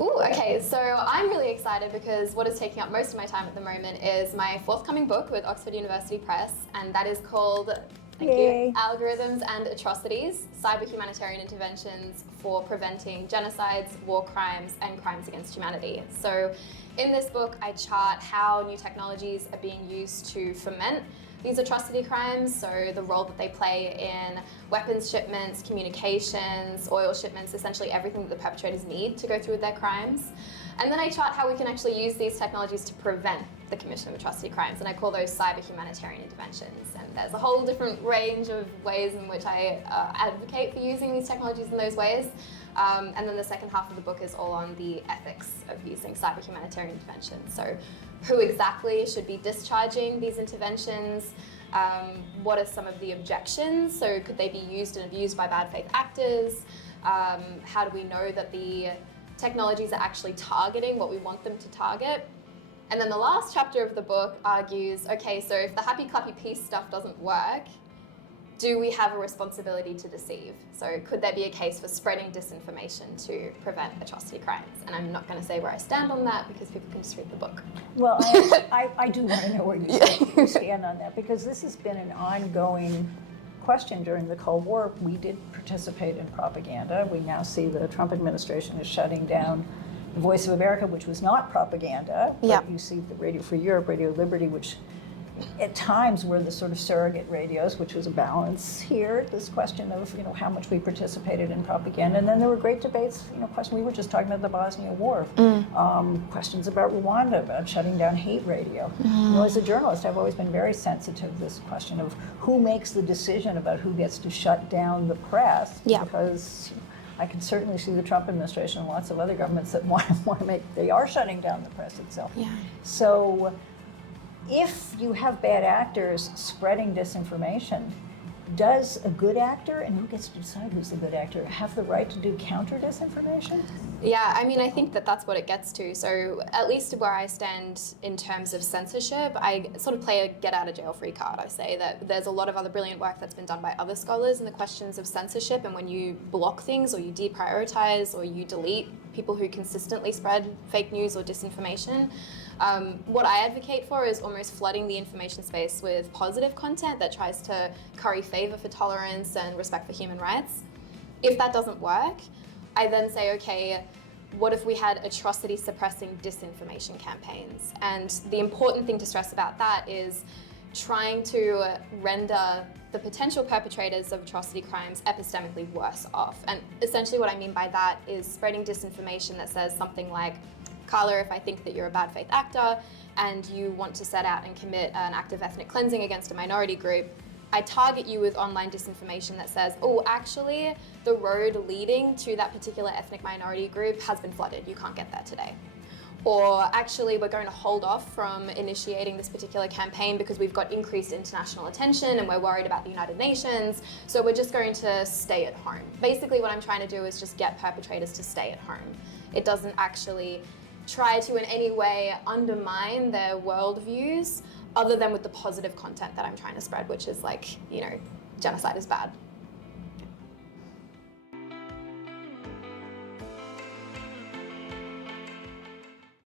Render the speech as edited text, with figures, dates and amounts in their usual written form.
Ooh, okay, so I'm really excited because what is taking up most of my time at the moment is my forthcoming book with Oxford University Press, and that is called, thank you, Algorithms and Atrocities, Cyber Humanitarian Interventions for Preventing Genocides, War Crimes, and Crimes Against Humanity. So in this book, I chart how new technologies are being used to foment these atrocity crimes, so the role that they play in weapons shipments, communications, oil shipments, essentially everything that the perpetrators need to go through with their crimes. And then I chart how we can actually use these technologies to prevent the commission of atrocity crimes, and I call those cyber humanitarian interventions. And there's a whole different range of ways in which I advocate for using these technologies in those ways. And then the second half of the book is all on the ethics of using cyber humanitarian interventions. So who exactly should be discharging these interventions? What are some of the objections? So could they be used and abused by bad faith actors? How do we know that the technologies are actually targeting what we want them to target? And then the last chapter of the book argues, okay, so if the happy clappy peace stuff doesn't work, do we have a responsibility to deceive? So could there be a case for spreading disinformation to prevent atrocity crimes? And I'm not going to say where I stand on that because people can just read the book. Well, I do want to know where you stand on that, because this has been an ongoing question during the Cold War. We did participate in propaganda. We now see the Trump administration is shutting down the Voice of America, which was not propaganda. Yeah. But you see the Radio Free Europe, Radio Liberty, which at times were the sort of surrogate radios, which was a balance here. This question of how much we participated in propaganda, and then there were great debates. Question we were just talking about the Bosnia War, questions about Rwanda, about shutting down hate radio. As a journalist, I've always been very sensitive to this question of who makes the decision about who gets to shut down the press, because I can certainly see the Trump administration and lots of other governments that want to make. They are shutting down the press itself. Yeah. So if you have bad actors spreading disinformation, does a good actor, and who gets to decide who's the good actor, have the right to do counter disinformation? Yeah, I mean, I think that that's what it gets to. So at least where I stand in terms of censorship, I sort of play a get out of jail free card. I say that there's a lot of other brilliant work that's been done by other scholars in the questions of censorship, and when you block things or you deprioritize or you delete people who consistently spread fake news or disinformation, what I advocate for is almost flooding the information space with positive content that tries to curry favor for tolerance and respect for human rights. If that doesn't work, I then say, okay, what if we had atrocity suppressing disinformation campaigns? And the important thing to stress about that is trying to render the potential perpetrators of atrocity crimes epistemically worse off. And essentially what I mean by that is spreading disinformation that says something like, Carla, if I think that you're a bad faith actor and you want to set out and commit an act of ethnic cleansing against a minority group, I target you with online disinformation that says, oh, actually, the road leading to that particular ethnic minority group has been flooded. You can't get there today. Or actually, we're going to hold off from initiating this particular campaign because we've got increased international attention and we're worried about the United Nations, so we're just going to stay at home. Basically, what I'm trying to do is just get perpetrators to stay at home. It doesn't actually try to in any way undermine their worldviews other than with the positive content that I'm trying to spread, which is like, genocide is bad.